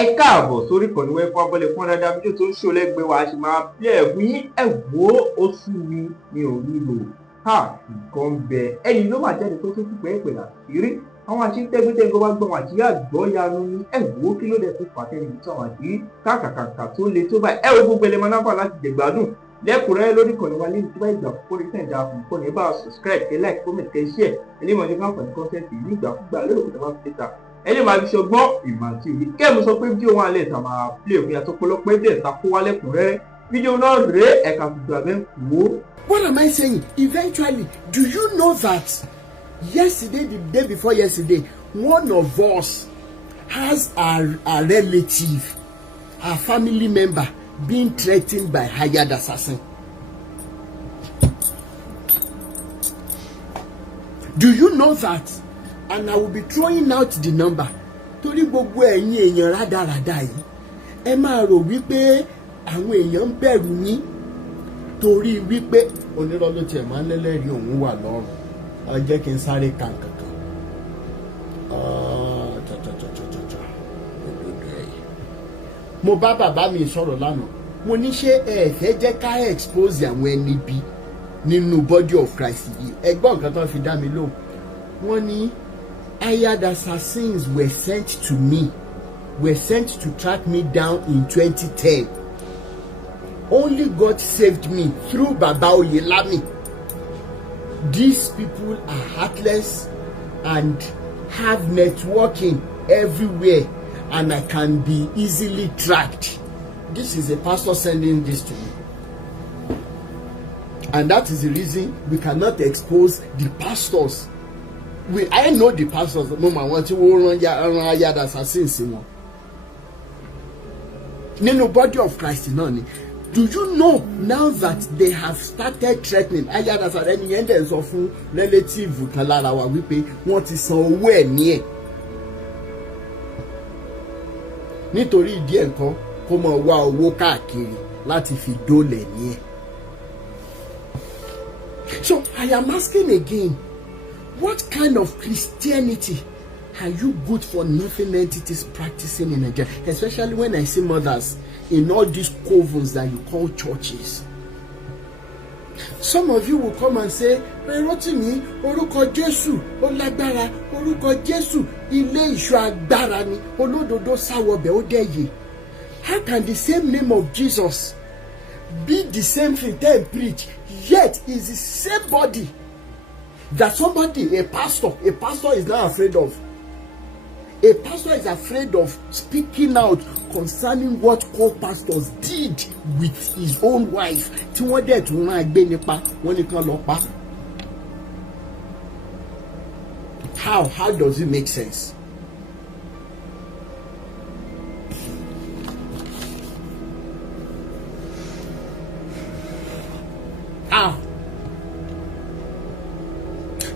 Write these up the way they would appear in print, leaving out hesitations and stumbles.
ẹ káàbọ̀ sórí ìkànnì wẹ́fọ́ abọ́lé fún dáadáa fídíò tó ń ṣó lẹ́gbẹ̀ẹ́ wa ṣe máa bí ẹ̀fún yín ẹ̀wọ́ ó sú mi ò nílò nǹkan bẹ ẹni ló máa jáde tó tún pẹ́ pẹ̀lú àṣírí àwọn àṣírí tẹ́gbẹ́tẹ́gbẹ́ wá gbọ́n àṣírí àgbọ́yanu ní ẹ̀wọ́ kí ló dé tó pàtẹ́ni tó àwọn àṣírí káàkàkàkà tó le tó báyìí ẹ̀wọ́ gbogbo ẹlẹ́mọ náà fà láti jẹ̀gbádùn lẹ́kùnrẹ́rẹ́ lórí ìkànnì wa lẹ́yìn tó bá ìgbà púpọ̀ ní sẹ́ǹdà àfọ̀nkọ́ ní bá a subscribe kẹ́ like comment kẹ́ share ẹlẹ́mọ̀ ní káfọ̀ní kọ́ńtẹ́ǹtì ní ìgbàkúgbà lórí òkúta bá fi ta ẹni máa fi ṣọgbọ́n ìmọ̀ àti òye kẹ́mi sọ pé fídíò wọn alẹ́ ìta máa play òfin àtọpọlọpọ ẹ̀dẹ̀ ìta kó wá lẹ́kùnrẹ́rẹ́ fídíò náà rèé ẹ̀ka tuntun abẹ́ ń kú. What am I saying? Eventually, do you know that yesterday, the day before yesterday, one of us has a relative, a family member being threatened by hired assassin? Do you know that? And I will be throwing out the number. Torí gbogbo ẹ̀yin èèyàn rádaràda yìí ẹ máa rò wípé àwọn èèyàn ń bẹ̀rù yín torí wípé onírọ́ ló tiẹ̀ máa ń lẹ́lẹ́rìí òun wà lọ́rùn. Ẹ jẹ́ kí n sáré kankankan. Mo bá bàbá mi sọ̀rọ̀ lánàá. Mo ní ṣé ẹ fẹ́ jẹ́ ká expose àwọn ẹni bí nínú body of Christ yìí. Ẹ gbọ́ nǹkan tó fi dá mi lóhùn. Wọ́n ní hired assassins were sent to me, were sent to track me down in 2010. Only God saved me through Baba Oyelami. These people are heartless and have networking everywhere, and I can be easily tracked. This is a pastor sending this to me. And that is the reason we cannot expose the pastors. I know the pastors no man want to run hired assassins wọn. Nínú body of Christ náà ni. Do you know now that they have started threatening hired assassins? Ẹni yẹn dẹ̀ sọ fún relative kan lára wa wípé wọ́n ti san owó ẹ̀mí ẹ̀. Nítorí ìdí ẹ̀ nǹkan kó máa wá owó káàkiri láti fi dóòlà ẹ̀mí ẹ̀. So I am asking again. What kind of Christianity are you good for nothing entities practicing in Nigeria? Especially when I see mothers in all these covens that you call churches. Some of you will come and say, Rotimi, orúkọ Jésù, ó lágbára, orúkọ Jésù, ilé ìṣọ́ agbára ni, olódodo sáwọbẹ̀ ó dẹ̀yẹ. How can the same name of Jesus be the same thing they preach, yet is the same body that somebody, a pastor is not afraid of? A pastor is afraid of speaking out concerning what co-pastors did with his own wife. Tí wọ́n dẹ̀ tún rán agbé nípa wọ́n nìkan lọ pa. How does it make sense?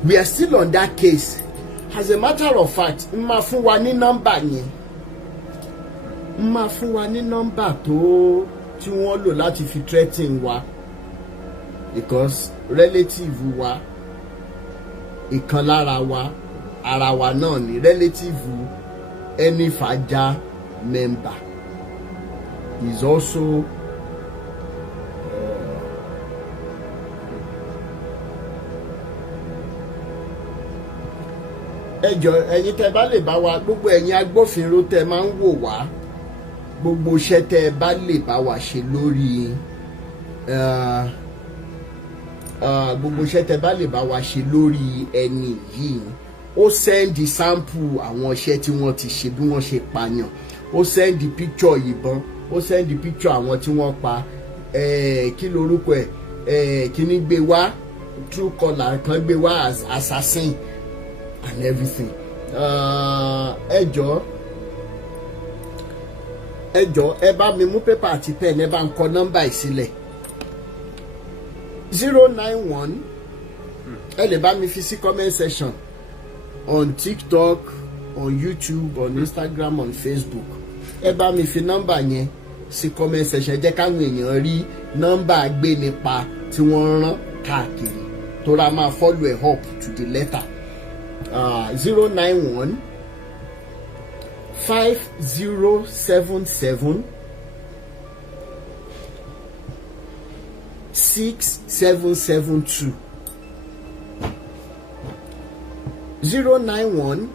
We are still on that case. As a matter of fact, ma fún wa ní nọ́mbà yẹn. Ma fún wa ní nọ́mbà tó tí wọ́n lò láti fi threaten wa. Because relative wa, ìkan lára wa, ara wa náà ni relative any Faja member is also ẹjọ ẹ̀yin tẹ́ bá lè bá wa gbogbo ẹ̀yin agbófinró tẹ́ máa ń wò wá gbogbo iṣẹ́ tẹ́ bá lè bá wa ṣe lórí gbogbo iṣẹ́ tẹ́ bá lè bá wa ṣe lórí ẹni yìí. Ó send sample àwọn iṣẹ́ tí wọ́n ti ṣe bí wọ́n ṣe pààyàn, ó send picture ìbọn, ó send picture àwọn tí wọ́n pa kí lorúkọ ẹ̀ kíní gbé wá true caller kan gbé wá as assassin and everything. Ẹjọ ẹ bá mi mú pépà àti pen ẹ bá ń kọ nọ́mbà ìsílẹ̀ 091. Ẹ lè bá mi fi sí comment section on TikTok, on YouTube, on Instagram, on Facebook. Ẹ bá mi fi nọ́mbà yẹn sí comment section. Jẹ́ káwọn èèyàn rí nọ́mbà agbénipa tí wọ́n rán káàkiri tó ra máa follow ẹ̀ up to the letter. 091 5077 6772 091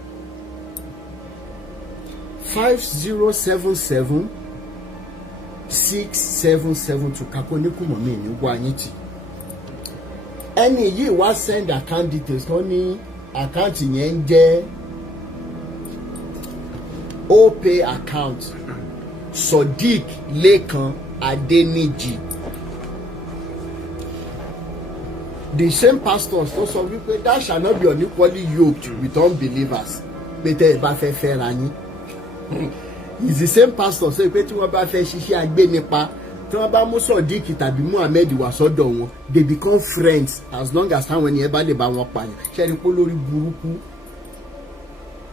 5077 6772 kakonikumọ mi ní wá yín tì. Ẹni yìí wá send account details kan ní account yẹn ń jẹ́ opay account Sodiq Lekan Adeniji. The same pastors tó sọ wípé that shall not be unequally yoked with unbelievers pé tẹ́ ẹ bá fẹ́ fẹ́ra yín. It's the same pastor sọ pé tí wọ́n bá fẹ́ ṣiṣẹ́ agbénipa tí wọ́n bá mú Sodiq tàbí Muhammed wá sọ́dọ̀ wọn they become friends as long as táwọn ènìyàn bá lè bá wọn pààyàn. Ṣé ẹni pé lórí burúkú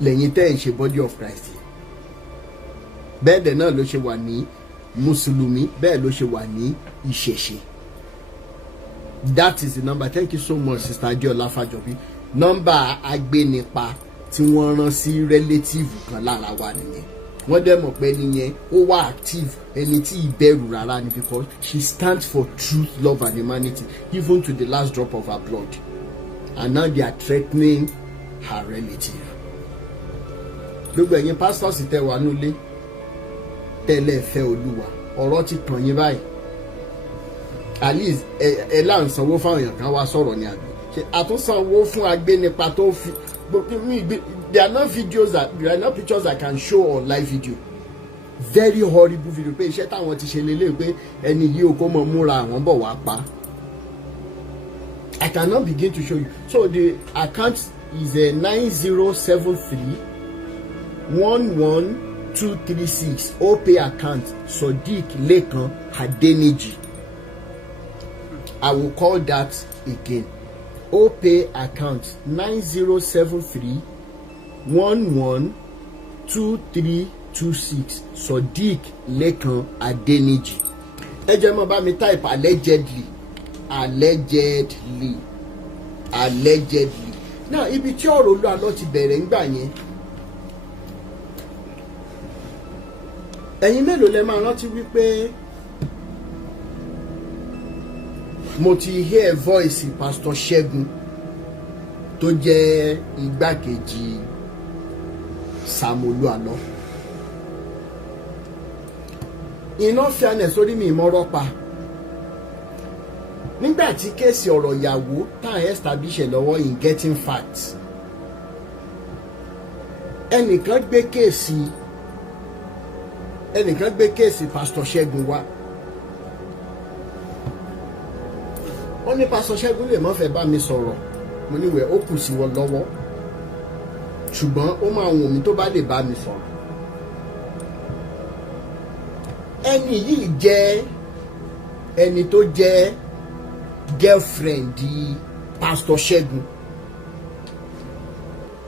lẹ́yìn tẹ́ ẹ̀ ń ṣe body of Christ. Bẹ́ẹ̀ dẹ̀ náà ló ṣe wà ní Mùsùlùmí, bẹ́ẹ̀ ló ṣe wà ní Ìṣẹ̀ṣe. That is the number. Thank you so much, Sister Adiola Fajobi. Number agbénipa tí wọ́n rán sí relative kan lára wa nìyẹn. Wọ́n dẹ̀ mọ̀ pé nìyẹn ó wà active ẹni tí ìbẹ̀rù rárá ni because she stands for truth, love and humanity even to the last drop of her blood. And now they are threatening her relative. Gbogbo ẹ̀yin pastors tẹ́ wà nulẹ̀ tẹ́lẹ̀ fẹ́ Olúwa ọ̀rọ̀ ti kàn yín báyìí. At least ẹ là ń sanwó fáwọn èèyàn kan wá sọ̀rọ̀ ní àgbẹ̀. Ṣé àtúnsanwó fún agbénipa tó fi there are no videos there are no pictures I can show on live video. Very horrible video pé iṣẹ́ táwọn ti ṣe lélẹ̀ pé ẹni yìí ó kó mọ̀ múra àwọn bọ̀ wá pa. I cannot begin to show you. So the account is 9073 11236 opay account Sodiq Lekan Adeniji. I will call that again. opay account 9073 112326 Sodiq Lekan Adeniji. Ẹ jẹ́ mọ́ bá mi type allegedly. Now ibi tí ọ̀rọ̀ Olúwa lọ ti bẹ̀rẹ̀ ńgbà yẹn. Ẹ̀yin mélòó lẹ máa rántí wípé mo ti hear voice Pastor Ṣẹ́gun tó jẹ́ igbákejì Olúalọ. In all fairness orí mi ìmọ̀rọ̀ pa nígbà tí kéèsì ọ̀rọ̀ ìyàwó tá à establish lọ́wọ́ in getting facts. Ẹnìkan gbé kéèsì Pastor Ṣẹ́gun wá. Ó ní Pastor Ṣẹ́gun lè má fẹ́ bá mi sọ̀rọ̀. Mo ní wẹ̀ ó kù sí wọn lọ́wọ́. Ṣùgbọ́n ó máa wùn mí tó bá lè bá mi sọ̀rọ̀. Ẹni yìí jẹ́ ẹni tó jẹ́ girlfriend di Pastor Ṣẹ́gun.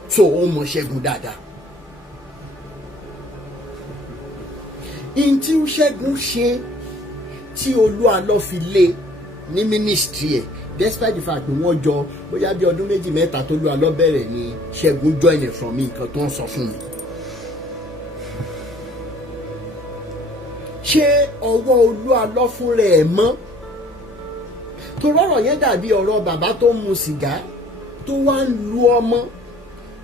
So ó mọ Ṣẹ́gun dáadáa. In tí Ṣẹ́gun ṣe tí Olúalọ fi lé ní ministry ẹ̀ despite the fact pé wọ́n jọ bóyá bí ọdún méjì mẹ́ta tó Olúalọ bẹ̀rẹ̀ ni Ṣẹ́gun join it from me nǹkan tó ń sọ fún mi. Ṣé ọwọ́ Olúalọ fún rẹ̀ mọ́? Tó rọ̀rọ̀ yẹn dàbí ọ̀rọ̀ bàbá tó ń mu sìgá tó wá ń lu ọmọ,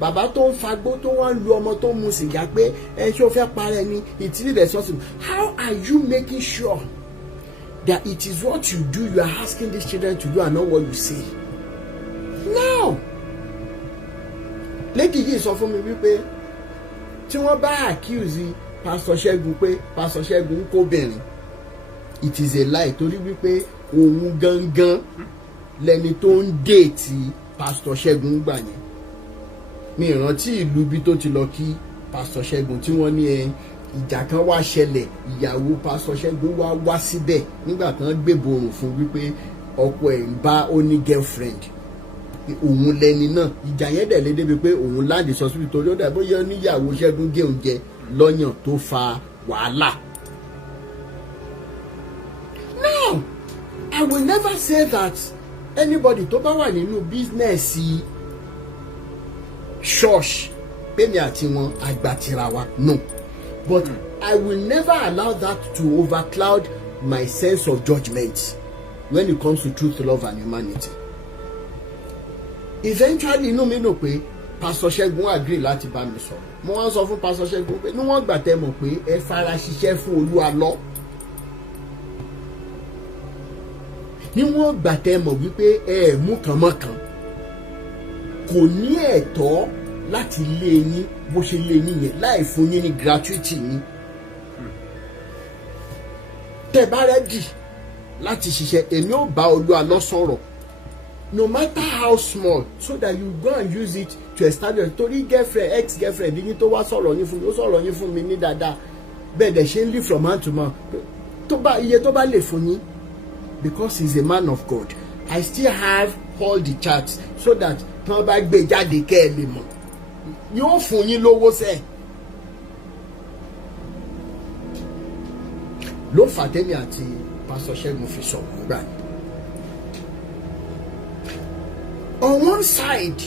bàbá tó ń fagbó tó wá ń lu ọmọ tó ń mu sìgá pé ẹ ṣé o fẹ́ parẹ́ ni it's irresponsible. How are you making sure that it is what you do you are asking these children to do and not what you say? No. Lady yìí sọ fún mi wípé tí wọ́n bá accuse Pastor Ṣẹ́gun pé Pastor Ṣẹ́gun kó bẹ̀rẹ̀, it is a lie torí wípé òun gangan lẹni tó ń déètì Pastor Ṣẹ́gun gbà yẹn. Mi ìrántí ìlú bí tó ti lọ kí Pastor Ṣẹ́gun tí wọ́n ní ìjà kan wá ṣẹlẹ̀, ìyàwó Pastor Ṣẹ́gun wá síbẹ̀ nígbà kan gbébòrùn fún wípé ọkọ ẹ̀ ń bá ó ní girlfriend. Òun lẹni náà ìjà yẹn dẹ̀ lé débi pé òun láǹdì sọ́sibí torí ó dà bóyá níyàwó Ṣẹ́gun gé oúnjẹ lọ́yàn tó fa wàhálà. No, I will never say that anybody tó bá wà nínú business church pé mi àti wọn àgbà tira wa. No. But I will never allow that to overcloud my sense of judgment when it comes to truth, love, and humanity. Eventually, inú mi nù pé Pastor Ṣẹ́gun agree láti bá mi sọ̀rọ̀. Mo wá sọ fún Pastor Ṣẹ́gun pé níwọ̀n gbà tẹ́ mọ̀ pé ẹ fara ṣiṣẹ́ fún Olúwa lọ. Níwọ̀n gbà tẹ́ mọ̀ wípé ẹ mú kan mọ́ kan. Kò ní ẹ̀tọ́ láti lé yín bó ṣe lé yín yẹn láì fún yín ní gratuity yín. Tẹ́ bá rẹ́dì láti ṣiṣẹ́ èmi ò bá Olúwa lọ sọ̀rọ̀. No matter how small, so that you go and use it to establish. Torí girlfriend, ex-girlfriend, ní tó wá sọ̀rọ̀ yín fún mi, ó sọ̀rọ̀ yín fún mi ní dáadáa. Bẹ́ẹ̀ dẹ̀ ṣe ń live from hand to mouth. Iye tó bá lè fún yín, because he's a man of God. I still have all the charts so that tí wọ́n bá gbé jáde kẹ́ ẹ lè mọ̀. Yóò fún yín lówó sẹ́ẹ̀. Ló fà tẹ́mi àti Pastor Ṣẹ́gun fi sọ̀rọ̀ nígbà yìí. On one side,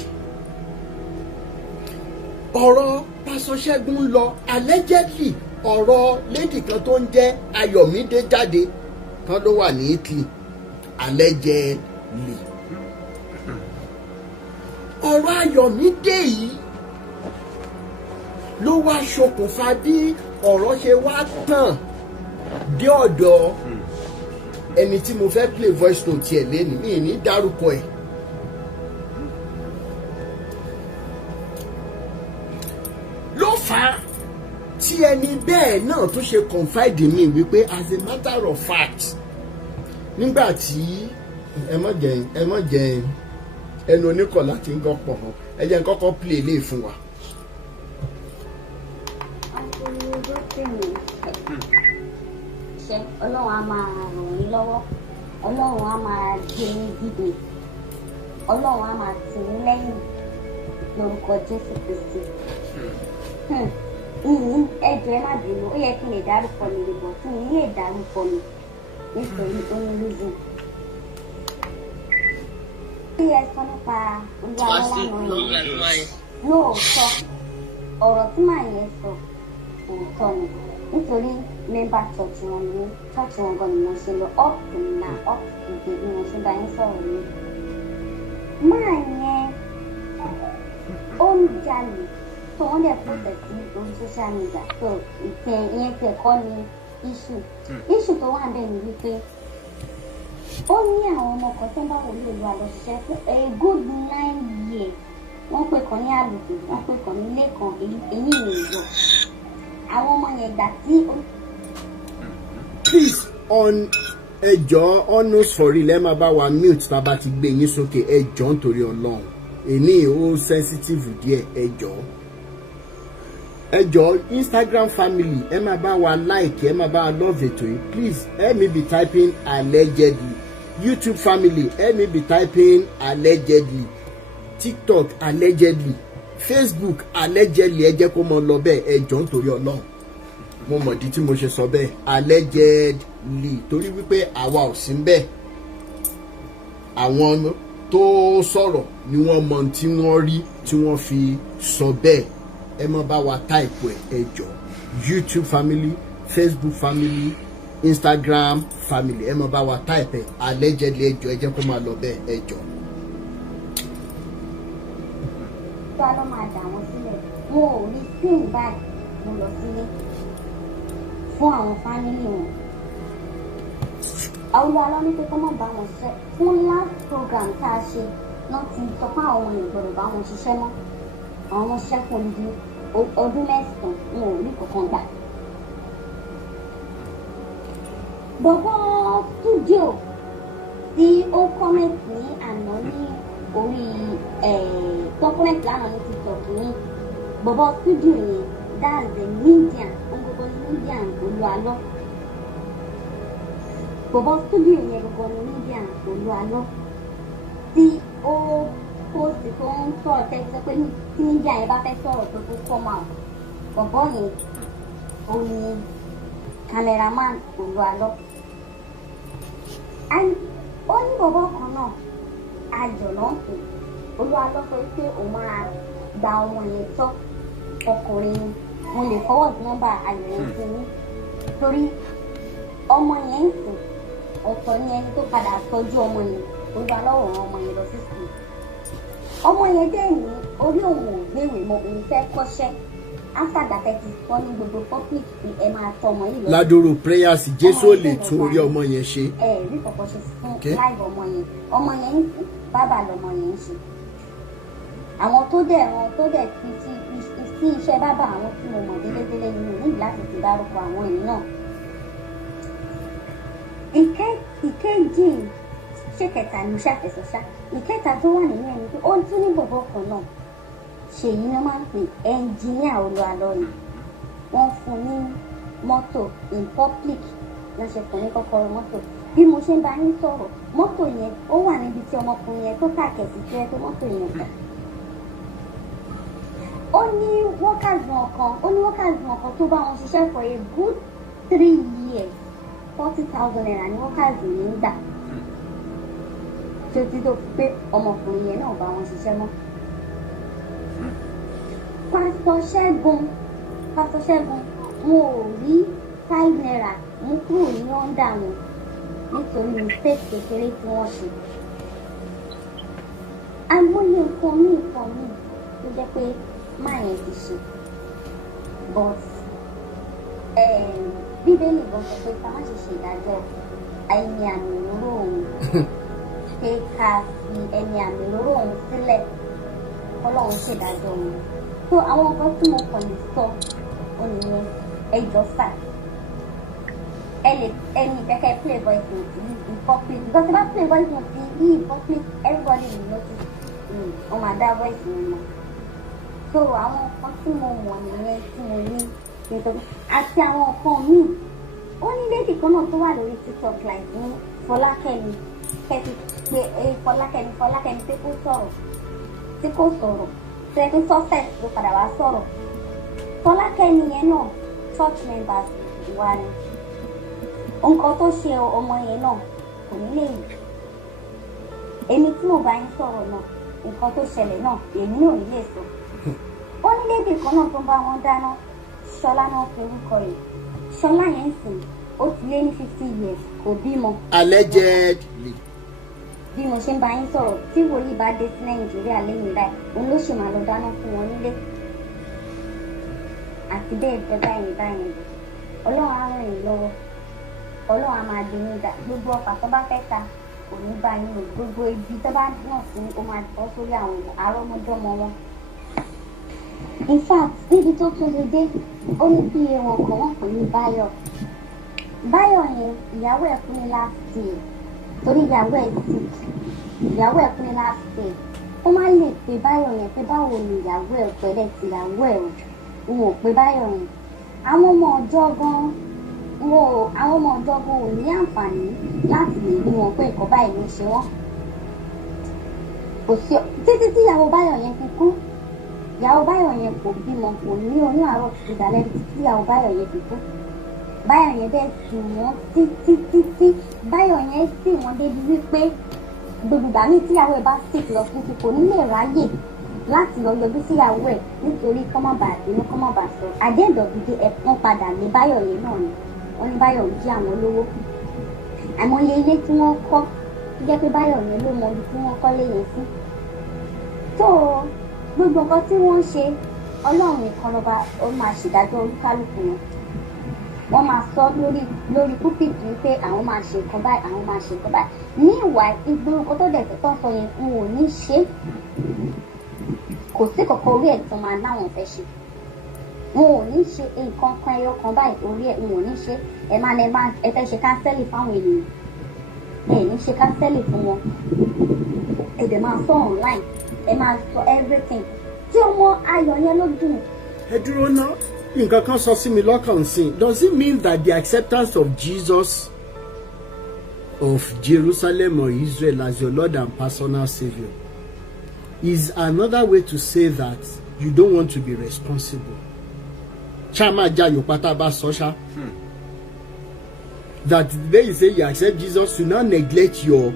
ọ̀rọ̀ Pastor Ṣẹ́gun lọ allegedly ọ̀rọ̀ lady kan tó ń jẹ́ Ayọ̀mídé jáde kan ló wà ní Italy allegedly. Ọ̀rọ̀ Ayọ̀mídé yìí ló wá ṣokùnfà bí ọ̀rọ̀ ṣe wá tàn dé ọ̀dọ̀ ẹni tí mo fẹ́ play voice note ẹ̀ lẹ́nu mi ní dárúkọ ẹ̀. Ló fà á tí ẹni bẹ́ẹ̀ náà tún ṣe confide in me wípé as a matter of fact nígbà tí ẹ mọ̀ jẹ́ ẹnu oníkọ̀ láti ń gọ́ pọ̀ hàn ẹ jẹ́ n kọ́kọ́ play lè fún wa. Ọlọ́run á máa ràn yín lọ́wọ́, Ọlọ́run á máa gbé yín dìde, Ọlọ́run á máa tì yín lẹ́yìn lórúkọ Jésù Kristi. Ẹjọ́ ẹ má bínú, ó yẹ kí n lè dárúkọ mi lè bọ̀ fún mi lè dárúkọ mi nítorí onílùzùn. Bí ẹ sọ nípa Olúwa lánàá lóòótọ́ ọ̀rọ̀ tí màá yẹn sọ òótọ́ ni nítorí member church wọn ni church wọn gan ni mo ṣe lọ up to now up to the bí mo ṣe bá yín sọ̀rọ̀ ni. Máa yẹn ó ń jalè tó wọ́n dẹ̀ pọ̀tẹ̀ sí orí social media tó ìyẹn tẹ̀ kọ́ ni issue tó wà bẹ́ẹ̀ ni wípé ó ní àwọn ọmọ kan tó ń bá wọlé ìlú àlọ́ṣiṣẹ́ fún a good 9 years wọ́n pè kàn ní àlùkò wọ́n pè kàn ní ilé kan èyí ìrìnàjò àwọn ọmọ yẹn gbà tí. Please on ẹjọ́ honors for real ẹ máa bá wa mute tá a bá ti gbé yín sókè ẹjọ́ nítorí Ọlọ́run èní ó sensitive díẹ̀ ẹjọ́ Instagram family ẹ máa bá wa like ẹ máa bá wa love ètò yìí please help me be typing allegedly YouTube family help me be typing allegedly TikTok allegedly Facebook allegedly ẹ jẹ́ kó mọ lọ bẹ́ẹ̀ ẹjọ́ nítorí Ọlọ́run mo mọ̀ di tí mo ṣe sọ bẹ́ẹ̀ allegedly torí wípé àwa ò sí bẹ́ẹ̀ àwọn tó sọ̀rọ̀ ni wọ́n mọ tí wọ́n rí tí wọ́n fi sọ bẹ́ẹ̀ ẹ má bá wa táìpù ẹ jọ YouTube family Facebook family Instagram family ẹ má bá wa táìpù ẹ allegedly ẹ jọ ẹ jẹ́ kó máa lọ bẹ́ẹ̀ ẹ jọ. Tó a lọ máa dà wọ́n sílẹ̀ wọn ò rí pín báyìí mo lọ sílé fún àwọn fámìlì wọn. Àwọn ọlọ́ni pé kọ́ mọ̀ bá wọn ṣiṣẹ́ fún last program tá a ṣe náà ti sọ fún àwọn èèyàn gbọ́dọ̀ bá wọn ṣiṣẹ́ mọ́ àwọn ọmọ ṣiṣẹ́ fún ọdún mẹ́sàn-án wọn ò rí kankan gbà. Bọ̀bọ̀ studio tí ó kọ́mẹ̀tì ní àná ní orí tó kọ́mẹ̀tì lánàá ní TikTok ní bọ̀bọ̀ studio yẹn that's the Indian gbogbo Indian Olúalọ́ bọ̀bọ̀ studio yẹn gbogbo Indian Olúalọ́ tí ó post tó ń sọ̀rọ̀ tẹ́sí pé tí India yẹn bá fẹ́ sọ̀rọ̀ tó come out bọ̀bọ̀ yẹn ó ní cameraman Olúalọ́ ó ní bọ̀bọ̀ kan náà Ayọ̀ náà pé Olúalọ́ sọ pé òun máa gba ọmọ yẹn tọ́ ọkùnrin mo lè forward nọ́mbà ayọ̀ yẹn sí ní torí ọmọ yẹn ń sìn ọ̀tọ̀ ní ẹni tó padà tọ́jú ọmọ yẹn olúwa lọ́wọ́ ọmọ yẹn lọ sí sùn ọmọ yẹn dẹ̀ ní orí òun ò gbéwè mọ òun fẹ́ kọ́ṣẹ́ after that ẹ ti sọ ní gbogbo public pé ẹ máa tọ́ ọmọ yìí lọ. ládùúrò prayers jésù ò lè tún orí ọmọ yẹn ṣe. rí kọ̀kọ́ ṣe fún láìpẹ́ ọmọ yẹn ń sìn bàbá lọmọ yẹn ń ṣe àwọn tó dẹ̀ fi sí iṣẹ́ bàbá àwọn tí mo mọ̀ délédélé nínú níbi láti fi dárúkọ àwọn èyí náà. ìkejì ṣé kẹta ni ṣàfẹsọṣá ìkẹta tó wà nínú ẹni pé ó tún ní bọ̀bọ̀ kan náà ṣèyí ni wọ́n máa ń pè ẹnjìníà olùalọ́yìn wọ́n fún ní mọ́tò in public wọ́n ṣe fún ní kọ́kọ́rọ́ mọ́tò bí mo ṣe ń bá yín sọ̀rọ̀ mọ́tò yẹn ó wà níbi tí ọmọkùnrin yẹn tó kàkẹ́sì tó yẹ pé mọ́tò yẹn kàn. ó ní workers kan tó bá wọn ṣiṣẹ́ for a good 3 years 40,000 naira ní workers yìí ń gbà tí ó ti tó pé ọmọkùnrin yẹn náà bá wọn ṣiṣẹ́ mọ́. pásítọ̀ Ṣẹ́gun wọn ò rí 5 naira mú kúrò ní ọ́ndà wọn nítorí mistake kékeré tí wọ́n ṣe. àmúyẹ nǹkan míì tó jẹ́ pé máa yẹn ti ṣe but bíbélì gan sọ pé ká má ṣe ṣe ìdájọ́ ẹni àmì òróró òun pé ká fi ẹni àmì òróró òun sílẹ̀ kọ́lọ́run ṣèdájọ́ òun so àwọn nǹkan tí mo kàn lè sọ ònìyẹn ẹjọ́ fà ẹni kẹ́kẹ́ play voice note in public because if I play voice note in public everybody will notice wọ́n máa dá voice mi mọ̀ so àwọn nǹkan tí mo mọ̀ nìyẹn tí mo ní nítorí àti àwọn nǹkan míì ó ní lady kan náà tó wà lórí TikTok like ní Fọlákẹ́mi kẹ́tì pé Fọlákẹ́mi pé kó sọ̀rọ̀ tí kò sọ̀rọ̀ ṣe pé success ló padà wá sọ̀rọ̀ Fọlákẹ́mi yẹn náà church members wà ní nǹkan tó ṣe ọmọ yẹn náà kò ní lè rí èmi tí mo bá ń sọ̀rọ̀ náà nǹkan tó ṣẹlẹ̀ náà èmi náà ní lè sọ ó ní lédè kan náà tó ń bá wọn dáná Ṣọlá náà fi orúkọ rẹ̀ Ṣọlá yẹn ń sìn ó ti lé ní 50 years kò bímọ. allegedly. bí mo ṣe ń bá yín sọ̀rọ̀ tí wòlíì bá dé sí Nàìjíríà lẹ́yìn báyìí òun ló ṣì máa lọ dáná fún wọn nílé àti bẹ́ẹ̀ bẹ́ẹ̀ báyìí Ọlọ́run á ràn yín lọ́wọ́ Ọlọ́run á máa dín ní ìdá gbogbo ọkà tó bá fẹ́ ta kò ní bá yín lò gbogbo ibi tó bá náà sí ó máa tọ́ sórí àwọn àrọ́mọdọ́mọ wọn. In fact níbi tó tún lè dé ó ní bí wọn kàn wọ́n pè ní Báyọ̀ yẹn ìyàwó ẹ̀ fún ní last day torí ìyàwó ẹ̀ fún ní last day ó máa lè pe Báyọ̀ yẹn pé báwo ni ìyàwó ẹ̀ pẹ̀lẹ́ ti ìyàwó ẹ̀ òun ò pe Báyọ̀ yẹn àwọn ọmọ ọjọ́ gan ò ní àǹfààní láti lè rí wọn pé nǹkan báyìí ló ṣe wọ́n kò sí títí tí ìyàwó Báyọ̀ yẹn fi kú ìyàwó Báyọ̀ yẹn kò bímọ kò ní oyún àárọ̀ títí dalẹ́ títí ìyàwó Báyọ̀ yẹn fi kú Báyọ̀ yẹn dẹ̀ sì wọ́n títí Báyọ̀ yẹn sì wọ́n débi wípé gbogbo ìgbà míì tíyàwó ẹ̀ bá sick lọ fún ti kò ní lè ráyè láti lọ yọjú síyàwó ẹ̀ nítorí kọ́mọ̀bà àdínú kọ́mọ̀bà sọ àdéhùndọ̀gídé ẹ̀pọ́n padà lé Báyọ̀ yẹn náà ni wọ́n ní Báyọ̀ jí àwọn olówó àìmọye ilé tí wọ́n kọ́ tó jẹ́ pé Báyọ̀ yẹn ló mọ ibi tí wọ́n kọ́lé yẹn sí tó gbogbo nǹkan tí wọ́n ń ṣe Ọlọ́run nìkan lọ́ba ó máa ṣèdájọ́ olúkálùkù wọn máa sọ lórí púpìtì pé àwọn máa ṣe nǹkan báyìí àwọn máa ṣe nǹkan báyìí ní ìwà ìgbórúkọ tó dẹ̀ tó sọ yẹn n ò ní ṣe kò sí kankan orí ẹ̀ tó máa láwọn fẹ́ ṣe n ò ní ṣe nǹkan kan ẹyọ kan báyìí orí ẹ̀ n ò ní ṣe ẹ fẹ́ ṣe kánsẹ́lì fáwọn ènìyàn ẹ ní ṣe kánsẹ́lì fún wọn ẹ dẹ̀ máa sọ online ẹ máa sọ everything tí ọmọ ayọ̀ yẹn ló dùn. ẹ dúró ná nǹkan kan sọ sí mi lọ́kàn sí does it mean that the acceptance of Jesus of Jerusalem or Israel as your Lord and personal Saviour is another way to say that you don't want to be responsible? Chama jayo pata ba sosha. That when you say you accept Jesus, you now neglect your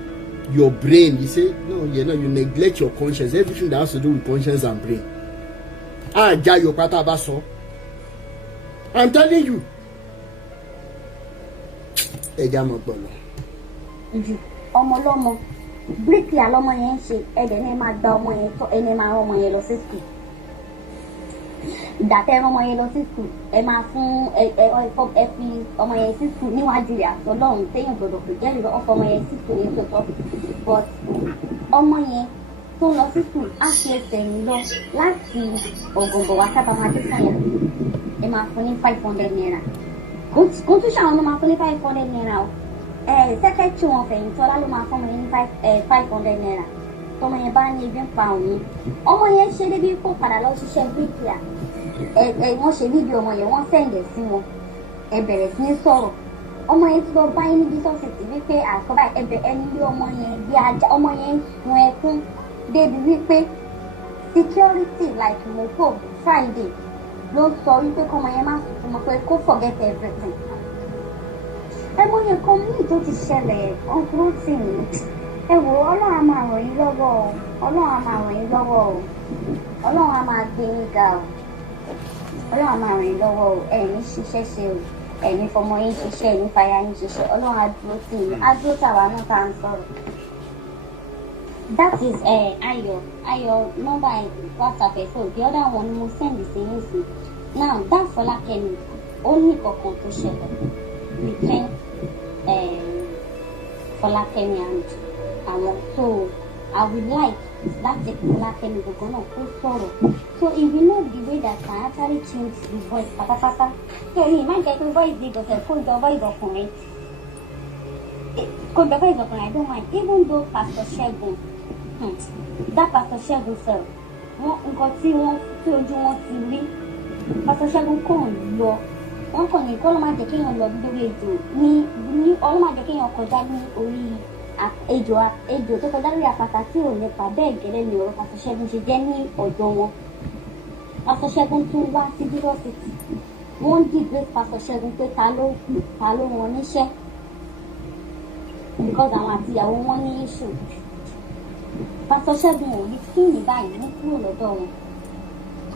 brain. You say no, you neglect your conscience. Everything that has to do with conscience and brain. Jayo pata ba so. I'm telling you. Ẹja mọ̀ gbọ́dọ̀. Ọmọ lọ́mọ bíríkì àlọ́mọ yẹn ń ṣe ẹ̀dẹ̀ ní máa gba ọmọ yẹn tọ́ ẹni máa rán ọmọ yẹn lọ sí skul. Ìdàtẹ́ rán ọmọ yẹn lọ sí skul ẹ máa fún ẹ fi ọmọ yẹn sí skul níwájú rẹ̀ àti Ọlọ́run téèyàn gbọdọ̀ pè jẹ́rìí lọ ọkọ ọmọ yẹn sí skul yẹn tó tọ́ but ọmọ yẹn tó lọ sí skul á fi ẹsẹ̀ rìn lọ láti Ògòǹgò wá sábà máa dé sàyà ẹ máa fún ní 500 naira. Kò tún ṣàwọn ló máa fún ní 500 naira o. Sẹ́kẹ́tì wọn Fẹ̀yìntọ́lá ló máa fún mi ní 500 naira tọmọ yẹn bá ní ebi ń pa òun ọmọ yẹn ṣe débi kó padà lọ ṣiṣẹ́ bíríkìlà wọ́n ṣe fídíò ọmọ yẹn wọ́n sẹ́ǹdẹ̀ sí wọn ẹ bẹ̀rẹ̀ sí ní sọ̀rọ̀ ọmọ yẹn ti lọ bá yín níbi sọ́ọ̀sìtì wípé àkọ́bá ẹbẹ̀ ẹni lé ọmọ yẹn bí ajá ọmọ yẹn sun ẹkún débi wípé security like mopo Friday ló sọ wípé kọ́mọ yẹn má sùn fún mọ pé kó forget everything. Ẹmọ yẹn kan ní tó ti ṣẹlẹ̀ ọkùnrin tì mí ẹ wò Ọlọ́run á máa ràn yín lọ́wọ́ o Ọlọ́run á máa ràn yín lọ́wọ́ o Ọlọ́run á máa gbé yín ga o Ọlọ́run á máa ràn yín lọ́wọ́ o ẹ̀yin ṣiṣẹ́ ṣe o ẹ̀yin fọmọ yín ṣiṣẹ́ ẹ̀yin fàyà yín ṣiṣẹ́ Ọlọ́run á dúró tì yín á dúró tàwa náà tá à ń sọ̀rọ̀. That is Ayọ̀ nọ́mbà WhatsApp ẹ̀ so the other one mo send sí yín sí now that Fọlákẹ́mi ó ní kankan tó ṣẹlẹ̀ between Fọlákẹ́mi and àwọn so I would like láti Fọlákẹ́mi gbogbo náà kó sọ̀rọ̀ so if you know the way that can actually change the voice pátápátá so mi máa ń jẹ́ pé voice di ìdọ̀tẹ̀ kó jọ voice ọkùnrin I don't mind even though Pastor Ṣẹ́gun that Pastor Ṣẹ́gun sir wọ́n nǹkan tí wọ́n tí ojú wọn ti rí Pastor Ṣẹ́gun kàn lọ wọ́n kàn ní kọ́ ló máa jẹ́ kéèyàn lọ lórí ètò ní ọlọ́ máa jẹ́ kéèyàn kọjá ní orí ejò tó kọjá lórí àpáta tí ò nípa bẹ́ẹ̀ gẹ́lẹ́ ni ọ̀rọ̀ Pastor Ṣẹ́gun ṣe jẹ́ ní ọ̀dọ̀ wọn. Pastor Ṣẹ́gun tún wá sí dúrọ́sìtì wọ́n dìgbé Pastor Ṣẹ́gun pé ta ló wọn níṣẹ́ because àwọn àtìyàwó wọn ní issue. Pastor Ṣẹ́gun ò rí Kini báyìí ní kúrò lọ́dọ̀ wọn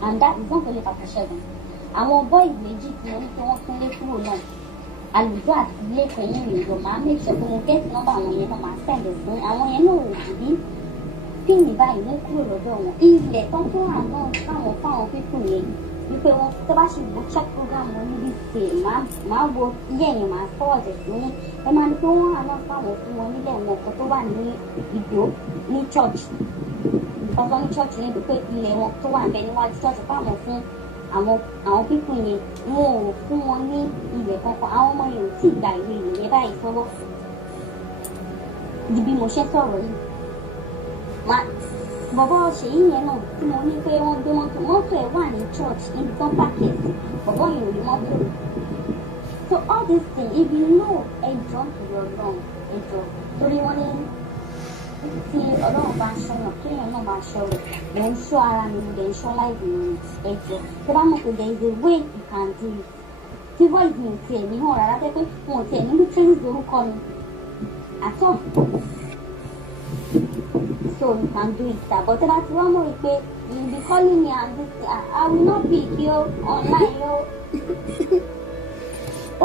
and that is not only Pastor Ṣẹ́gun. Àwọn boys méjì tí wọ́n ní kí wọ́n tún lé kúrò náà àlùjọ àti ilé ìpẹ́yìn rẹ̀ yọ̀ máa make sure pé mo get nọ́mbà àwọn yẹn náà máa sẹ̀lẹ̀ fún àwọn yẹn náà ò rí Kini báyìí ló kúrò lọ́dọ̀ wọn ilẹ̀ tó ń fún àwọn fáwọn pípùn yẹn wípé wọn tó bá ṣe gbó check program wọn níbi ṣe máa wo ilé yẹn máa forward sí ní ẹ máa ní pé wọ́n àná fáwọn fún wọn nílẹ̀ wọn kan tó wà ní Ìdó ní church ọ̀sán ní church ní ìdó pé ilẹ̀ wọn tó wà ń bẹ níwájú church fáwọn fún àwọn pípùn yẹn wọn ò fún wọn ní ilẹ̀ kankan àwọn ọmọ yẹn ò tí ì gba ìwé ìyẹn báyìí sọ́wọ́ di bí mo ṣe sọ̀rọ̀ yìí bọ̀bọ̀ ṣèyí yẹn náà tí mo ní pé wọ́n gbé mọ́tò ẹ̀ wà ní church níbi tó ń pàkíyèsí bọ̀bọ̀ yẹn ò rí mọ́tò so all these things if you know ẹjọ́ ìrọ̀ náà ẹjọ́ torí wọ́n ní tí Ọlọ́run bá ń ṣọ́yàn kéèyàn náà máa ṣọ́ rẹ̀ mò ń ṣọ́ ara mi mo dẹ̀ ń ṣọ́ láìpẹ́ mi ẹjọ́ tó bá mọ̀ pé there is a way you can do it tí voice mi ò tiẹ̀ ní hàn rárá jẹ́ pé wọn ò tiẹ̀ níbi trace lórúkọ mi àtọ̀ so you can do it that but tí wọ́n ti wọ́n mọ̀ pé you be calling me and this I will not pick you online yo.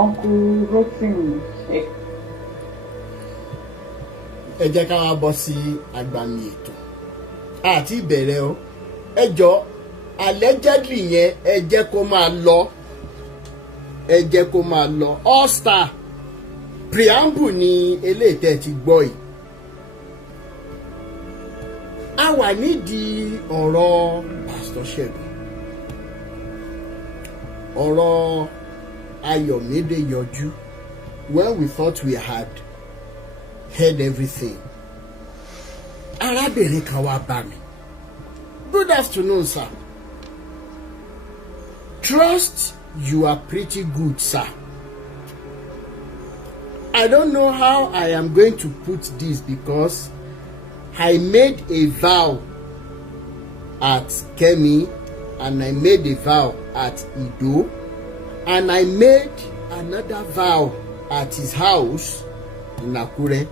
Uncle Rotimi. Ẹ jẹ́ ká wá bọ́ sí agbami ètò àti ìbẹ̀rẹ̀ o ẹ jọ allegedly yẹn ẹ jẹ́ kó máa lọ all star preamble ni eléyìí tẹ́ ti gbọ́ yìí a wà nídìí ọ̀rọ̀ Pastor Ṣẹ́gun ọ̀rọ̀ Ayọ̀mídé yọjú when we thought we had heard everything. Arábìnrin kan wá bá mi. Good afternoon, sir. Trust you are pretty good, sir. I don't know how I am going to put this because I made a vow at Kemi and I made a vow at Ido and I made another vow at his house in Akure.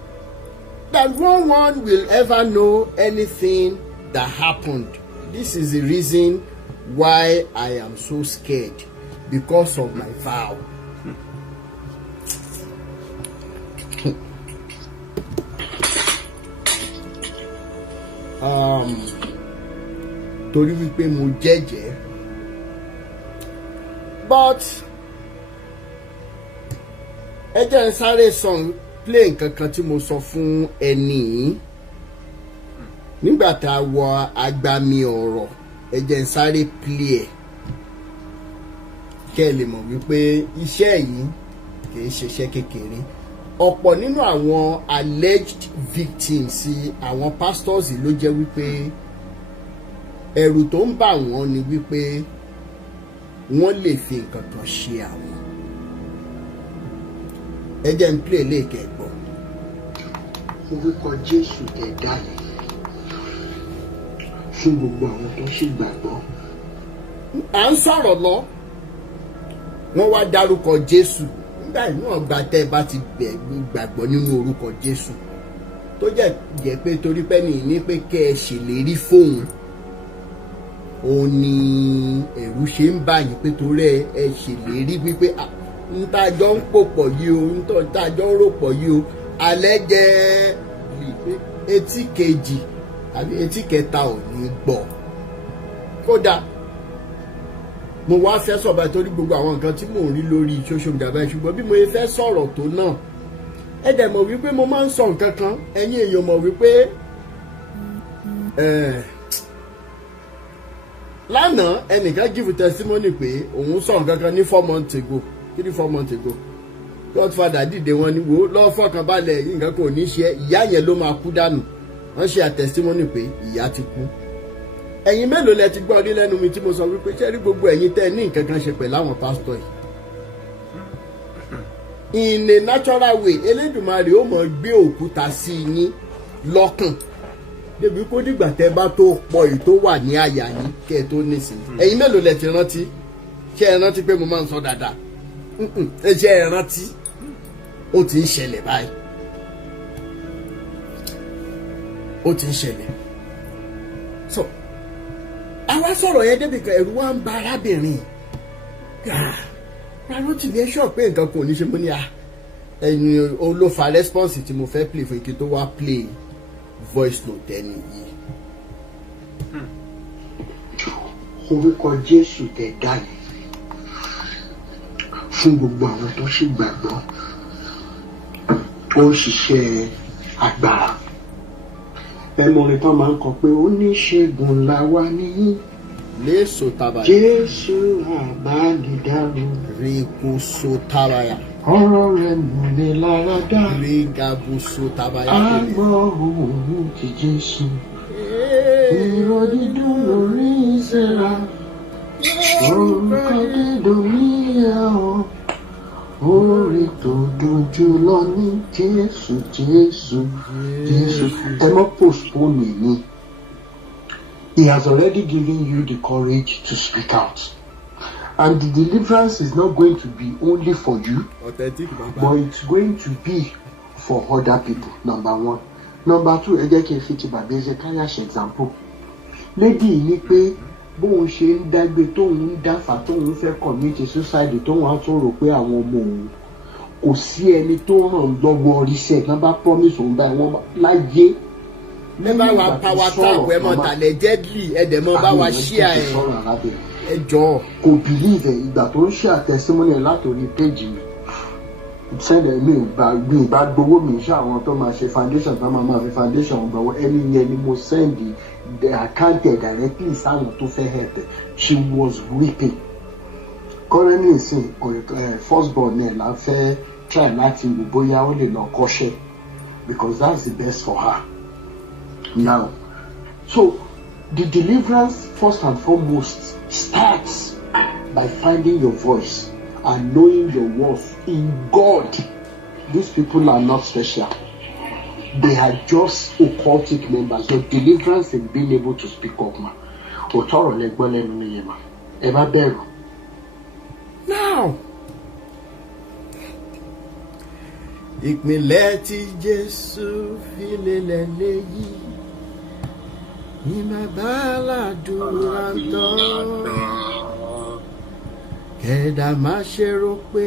That no one will ever know anything that happened. This is the reason why I am so scared. because of my vow. Torí wípé mo jẹ́jẹ́, but ẹ jẹ́ n sáré play nǹkan kan tí mo sọ fún ẹni nígbà tá a wọ agbami ọ̀rọ̀. Ẹ jẹ́ n sáré play ẹ̀ kẹ́ ẹ lè mọ̀ wípé iṣẹ́ yìí kì í ṣiṣẹ́ kékeré. Ọ̀pọ̀ nínú àwọn alleged victims àwọn pastors ló jẹ́ wípé ẹ̀rù tó ń bà wọ́n ni wípé wọ́n lè fi nǹkan kan ṣe àwọn. Ẹ jẹ́ n play léèkẹ́ gbọ́. Orúkọ Jésù ẹ̀dá ni fún gbogbo àwọn tó ṣì gbàgbọ́. À ń sọ̀rọ̀ lọ, wọ́n wá dárúkọ Jésù. Nígbà náà gba tẹ́ ẹ bá ti gbàgbọ́ nínú orúkọ Jésù tó jẹ́ pé torí pé ní pé kẹ́ ẹ ṣèlérí fóun, òun ni ẹ̀rù ṣe ń bà yín pé torí ẹ ṣèlérí wípé ń tájọ́ ń pò pọ̀ yìí o, ń tájọ́ ń rò pọ̀ yìí o, alẹ́ jẹ́ etí kejì àbí etí kẹta ò ní gbọ́. Kódà mo wá fẹ́ sọ̀bà torí gbogbo àwọn nǹkan tí mò ń rí lórí social media báyìí, ṣùgbọ́n bí mo fẹ́ sọ̀rọ̀ tó náà, ẹ dẹ̀ mọ̀ wípé mo máa ń sọ nǹkan kan, ẹ̀yin èèyàn mọ̀ wípé lánàá ẹnìkan give testimony pé òun sọ nǹkan kan ní 4 months ago, 4 months ago. Godfather dìde wọn ni wo lọ́ọ́ fọkàn balẹ̀, nǹkan kò ní ṣe, ìyá yẹn ló máa kú dànù. Wọ́n ṣe testimony pé ìyá ti kú. Ẹ̀yin mélòó lẹ ti gbọ́ rí lẹ́nu mi tí mo sọ wípé ṣé rí gbogbo ẹ̀yin tẹ́ ní nǹkan kan ṣe pẹ̀lú àwọn pásítọ̀ yìí. In a natural way, Elédùmarè ó mọ̀ gbé òkúta sí yín lọ́kàn. Débi kó dìgbà tẹ́ bá tó pọ̀ èyí tó wà ní àyà yín kẹ́ ẹ tó nísìnyí. Ẹ̀yin mélòó lẹ ti rántí? Ṣé ẹ rántí pé mo máa ń sọ dáadáa? Ṣé ẹ rántí? Ó ti ń ṣẹlẹ̀ báyìí. Ó ti ń ṣẹlẹ̀. So, àwa sọ̀rọ̀ yẹn débi kan ẹ̀rù wa ń ba arábìnrin. Rotimi ẹ sọ pé nǹkan kò ní ṣe mú ní ẹ̀yin olófa response tí mo fẹ́ play fún ike tó wá play voice note ẹni yìí. Orúkọ Jésù ẹ̀dá ni fún gbogbo àwọn tó ṣì gbàgbọ́. Ó ń ṣiṣẹ́ agbára. Ẹmọrin tán máa ń kọ pé oníṣègùn làwa ní Léso tabaya. Jésù àbánidáró. Rekuso tabaya. Ọ̀rọ̀ rẹ̀ múni lára dá. Regabuso tabaya. Àgbọ̀ òun ti Jésù. Ìró dídùn lórí ìṣẹ́ra. Orúkọ dídùn níyàwó. Orí tó dojú lọ ní Jésù, Jésù, Jésù. Ẹ má postpone mi. He has already given you the courage to speak out. And the deliverance is not going to be only for you, but it's going to be for other people, number one. Number two, ẹ jẹ́ kí n fi ti bàbá Ezekiah ṣe example. Lady ní pé bóun ṣe ń dágbé tóun ń dáfà tóun fẹ́ commit suicide tóun á tún rò pé àwọn ọmọ òun kò sí ẹni tó ràn lọ́wọ́ reset náà bá promise òun báyìí wọ́n láyé. Never wa power tap ẹ mọ tàlẹ deadly ẹ dẹ̀ mọ bá wa share ẹ jọ. Kò believe ìgbà tó ń share testimony látòrí page mi. Sẹ́dẹ̀ mi ò bá gbowó mi ṣe àwọn tó máa ṣe foundation tó máa fi foundation gbowó ẹni yẹn ni mo send the account directly sáwọn tó fẹ́ help. She was weeping. Currently ìsìn first born náà la fẹ́ try láti wò bóyá ó lè lọ kọ́ṣẹ́ because that's the best for her. Now, so the deliverance first and foremost starts by finding your voice and knowing your worth in God. These people are not special. They are just occultic members. Your deliverance in being able to speak up, ma. Otoro legbole nuni ma. Eba beru. Now, ìpìlẹ̀ tí Jésù fi lélẹ̀ léyìí ni bàbá aládùúrà ń tọ́ kẹ̀dá má ṣe rò pé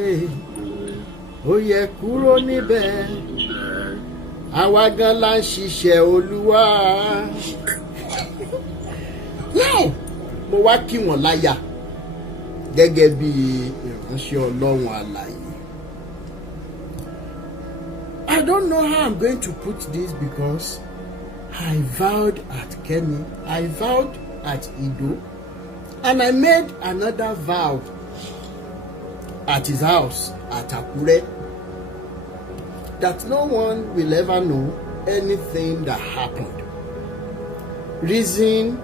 ó yẹ kúrò níbẹ̀ àwa gan la ń ṣiṣẹ́ Olúwa. Now mo wá kí wọn láyà gẹ́gẹ́ bí ìránṣẹ́ Ọlọ́run alààyè. I don't know how I'm going to put this because I vowed at Kemi, I vowed at Ido, and I made another vow at his house at Akure that no one will ever know anything that happened. Reason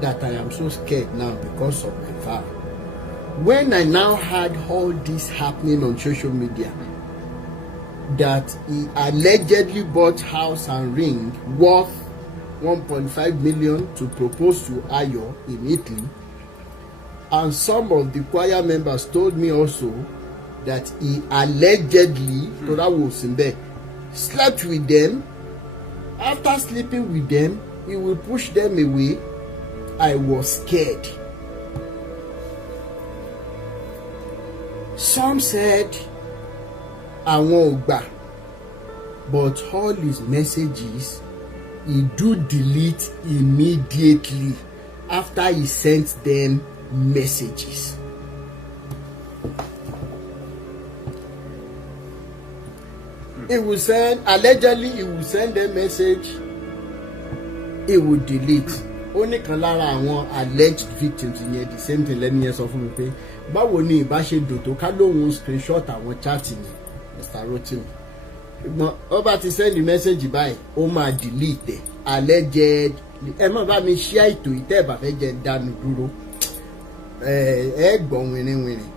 that I am so scared now because of my vow. When I now had all this happening on social media, that he allegedly bought house and ring worth 1.5 million to propose to Ayo in Italy, and some of the choir members told me also that he allegedly slept with them. After sleeping with them, he will push them away. I was scared. Some said àwọn ò gbà, but all his messages he do delete immediately after he sent them messages. He will send, allegedly he will send them message, he will delete. Only kan lára àwọn alleged victims yẹn the same thing lẹ́nu yẹn sọ fún mi pé báwo ni ìbá ṣe dòtó ká lóun screenshot àwọn chat ni Mr. Rotimi. Ṣùgbọ́n ó bá ti send message báyìí ó máa delete alleged. Ẹ má bá mi share ètò ìtẹ́ ìbá fẹ́ jẹ́ dànù dúró. Ẹ gbọ́ wìnrìnwìnrìn.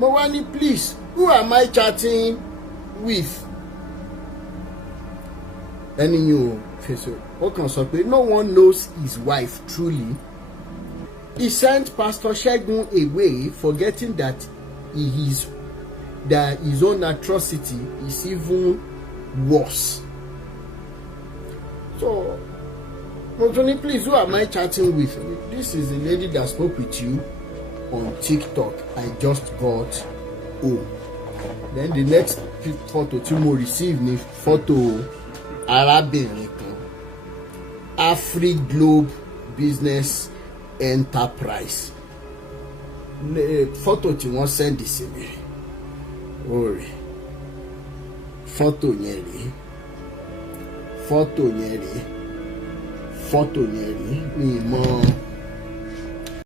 Mo wá ní please, who am I chatting with? Ẹni yóò fèsò. No one knows his wife truly. He sent Pastor Shegun away, forgetting that his own atrocity is even worse. So, Motoni, please, who am I chatting with? This is the lady that spoke with you on TikTok. I just got home. Then the next photo tí mo receive ni photo arábìnrin kan. Afri Globe Business Enterprise. Photo tí wọ́n send sí mi. Ore. Photo yẹn rí. Photo yẹn rí. Mi mọ̀